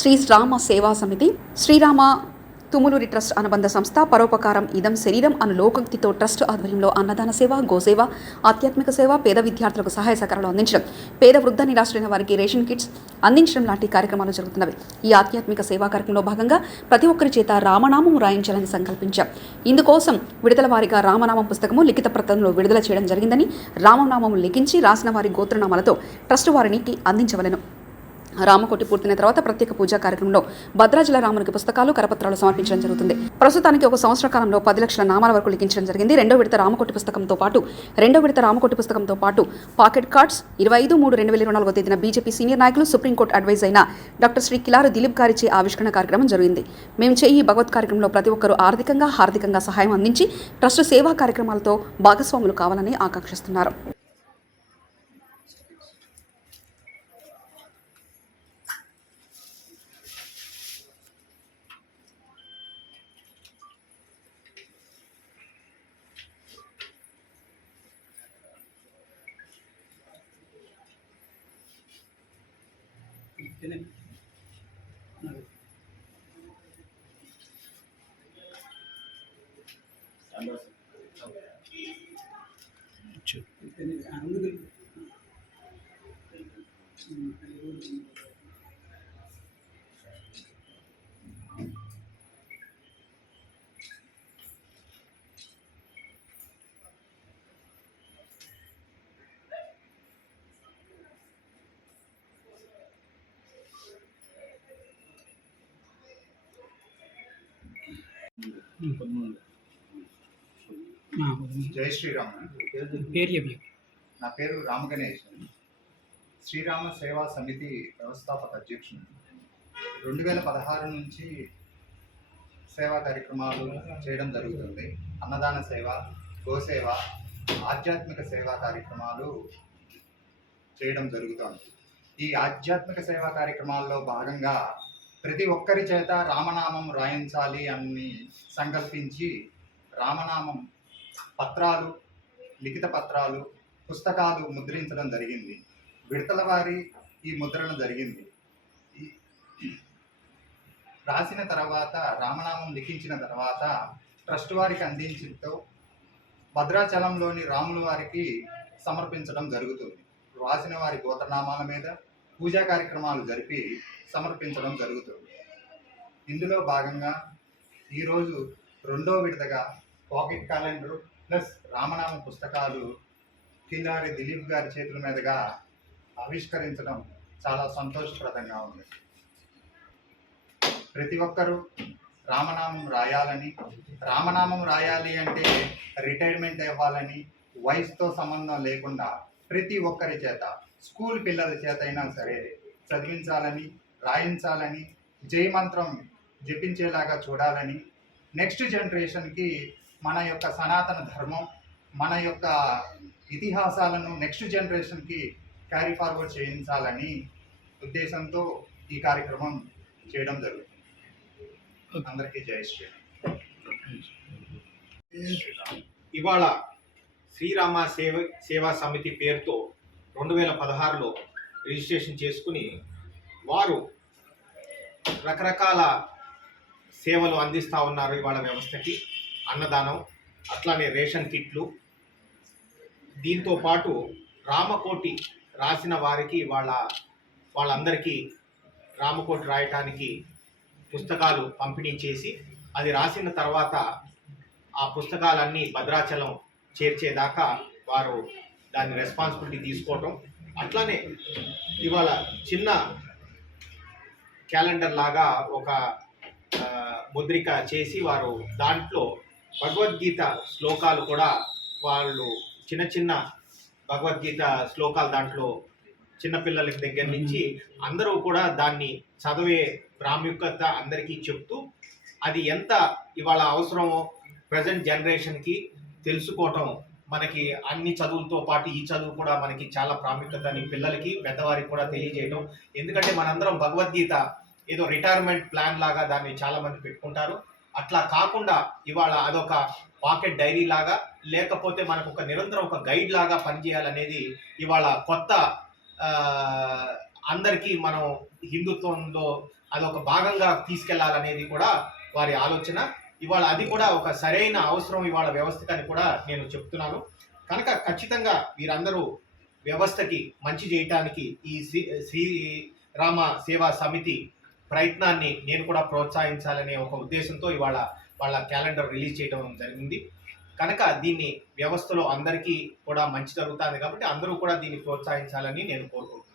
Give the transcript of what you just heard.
శ్రీరామ సేవా సమితి, శ్రీరామ తుములూరి ట్రస్ట్ అనుబంధ సంస్థ, పరోపకారం ఇదం శరీరం అను లోకోక్తితో ట్రస్ట్ ఆధ్వర్యంలో అన్నదాన సేవ, గోసేవ, ఆధ్యాత్మిక సేవ, పేద విద్యార్థులకు సహాయ సహకారాలు అందించడం, పేద వృద్ధ నిరాశ్రైన వారికి రేషన్ కిట్స్ అందించడం లాంటి కార్యక్రమాలు జరుగుతున్నవి. ఈ ఆధ్యాత్మిక సేవా కార్యక్రమంలో భాగంగా ప్రతి ఒక్కరి చేత రామనామం రాయించాలని సంకల్పించాం. ఇందుకోసం విడుదల వారిగా రామనామం పుస్తకము లిఖిత పత్రంలో విడుదల చేయడం జరిగిందని, రామనామం లిఖించి రాసిన వారి గోత్రనామాలతో ట్రస్ట్ వారికి అందించవలెను. రామకోటి పూర్తయిన తర్వాత ప్రత్యేక పూజా కార్యక్రమంలో భద్రాచల రామునికి పుస్తకాలు, కరపత్రాలు సమర్పించడం జరుగుతుంది. ప్రస్తుతానికి ఒక సంవత్సర కాలంలో 10 లక్షల నామాల వరకు లిఖించడం జరిగింది. రెండో విడత రామకోటి పుస్తకంతో పాటు పాకెట్ కార్డ్స్ 25/3/2024 తేదీన బీజేపీ సీనియర్ నాయకులు, సుప్రీంకోర్టు అడ్వైజ్ అయిన డాక్టర్ శ్రీ కిలారు దిలీప్ గారిచే ఆవిష్కరణ కార్యక్రమం జరిగింది. మేము చేయి భగవత్ కార్యక్రమంలో ప్రతి ఒక్కరూ హార్దికంగా సహాయం అందించి ట్రస్ట్ సేవా కార్యక్రమాలతో భాగస్వాములు కావాలని ఆకాంక్షిస్తున్నారు. జై శ్రీరామ్. నా పేరు రామగణేష్. శ్రీరామ సేవా సమితి వ్యవస్థాపక అధ్యక్షుడు. 2016 నుంచి సేవా కార్యక్రమాలు చేయడం జరుగుతుంది. అన్నదాన సేవ, గోసేవ, ఆధ్యాత్మిక సేవా కార్యక్రమాలు చేయడం జరుగుతుంది. ఈ ఆధ్యాత్మిక సేవా కార్యక్రమాల్లో భాగంగా ప్రతి ఒక్కరి చేత రామనామం రాయించాలి అని సంకల్పించి రామనామం పత్రాలు, లిఖిత పత్రాలు, పుస్తకాలు ముద్రించడం జరిగింది. విడతల వారి ఈ ముద్రణ జరిగింది. రాసిన తర్వాత రామనామం లిఖించిన తర్వాత ట్రస్ట్ వారికి అందించడంతో భద్రాచలంలోని రాముల వారికి సమర్పించడం జరుగుతుంది. రాసిన వారి గోత్రనామాల మీద పూజా కార్యక్రమాలు జరిపి సమర్పించడం జరుగుతుంది. ఇందులో భాగంగా ఈరోజు రెండో విడతగా పాకెట్ క్యాలెండర్ ప్లస్ రామనామ పుస్తకాలు కిలారి దిలీప్ గారి చేతుల మీదుగా ఆవిష్కరించడం చాలా సంతోషప్రదంగా ఉంది. ప్రతి ఒక్కరూ రామనామం రాయాలి అంటే రిటైర్మెంట్ అవ్వాలని వయసుతో సంబంధం లేకుండా ప్రతి ఒక్కరి చేత, స్కూల్ పిల్లల చేత అయినా సరే చదివించాలని, రాయించాలని, జయమంత్రం జపించేలాగా చూడాలని, నెక్స్ట్ జనరేషన్కి మన యొక్క సనాతన ధర్మం, మన యొక్క ఇతిహాసాలను నెక్స్ట్ జనరేషన్కి క్యారీ ఫార్వర్డ్ చేయించాలని ఉద్దేశంతో ఈ కార్యక్రమం చేయడం జరుగుతుంది. అందరికీ జై శ్రీరామ్. ఇవాళ శ్రీరామ సేవా సమితి పేరుతో 2016లో రిజిస్ట్రేషన్ చేసుకుని వారు రకరకాల సేవలు అందిస్తూ ఉన్నారు. ఇవాళ వ్యవస్థకి అన్నదానం, అట్లానే రేషన్ కిట్లు, దీంతో పాటు రామకోటి రాసిన వారికి వాళ్ళందరికీ రామకోటి రాయటానికి పుస్తకాలు పంపిణీ చేసి, అది రాసిన తర్వాత ఆ పుస్తకాలన్నీ భద్రాచలం చేర్చేదాకా వారు దాని రెస్పాన్సిబిలిటీ తీసుకోవటం, అట్లానే ఇవాళ చిన్న క్యాలెండర్ లాగా ఒక ముద్రిక చేసి వారు దాంట్లో భగవద్గీత శ్లోకాలు కూడా, వాళ్ళు చిన్న భగవద్గీత శ్లోకాలు దాంట్లో చిన్నపిల్లల దగ్గర నుంచి అందరూ కూడా దాన్ని చదివే ప్రాముఖ్యత అందరికీ చెప్తూ, అది ఎంత ఇవాళ అవసరమో ప్రజెంట్ జనరేషన్కి తెలుసుకోవటం, మనకి అన్ని చదువులతో పాటు ఈ చదువు కూడా మనకి చాలా ప్రాముఖ్యతని పిల్లలకి, పెద్దవారికి కూడా తెలియజేయడం. ఎందుకంటే మనందరం భగవద్గీత ఏదో రిటైర్మెంట్ ప్లాన్ లాగా దాన్ని చాలామంది పెట్టుకుంటారు. అట్లా కాకుండా ఇవాళ అదొక పాకెట్ డైరీ లాగా, లేకపోతే మనకు ఒక నిరంతరం ఒక గైడ్ లాగా పనిచేయాలనేది ఇవాళ కొత్త అందరికీ మనం హిందుత్వంలో అదొక భాగంగా తీసుకెళ్లాలనేది కూడా వారి ఆలోచన. ఇవాళ అది కూడా ఒక సరైన అవసరం ఇవాళ వ్యవస్థకి అని కూడా నేను చెప్తున్నాను. కనుక ఖచ్చితంగా వీరందరూ వ్యవస్థకి మంచి చేయటానికి ఈ శ్రీరామ సేవా సమితి ప్రయత్నాన్ని నేను కూడా ప్రోత్సహించాలనే ఒక ఉద్దేశంతో ఇవాళ వాళ్ళ క్యాలెండర్ రిలీజ్ చేయడం జరిగింది. కనుక దీన్ని వ్యవస్థలో అందరికీ కూడా మంచి జరుగుతుంది కాబట్టి అందరూ కూడా దీన్ని ప్రోత్సహించాలని నేను కోరుకుంటున్నాను.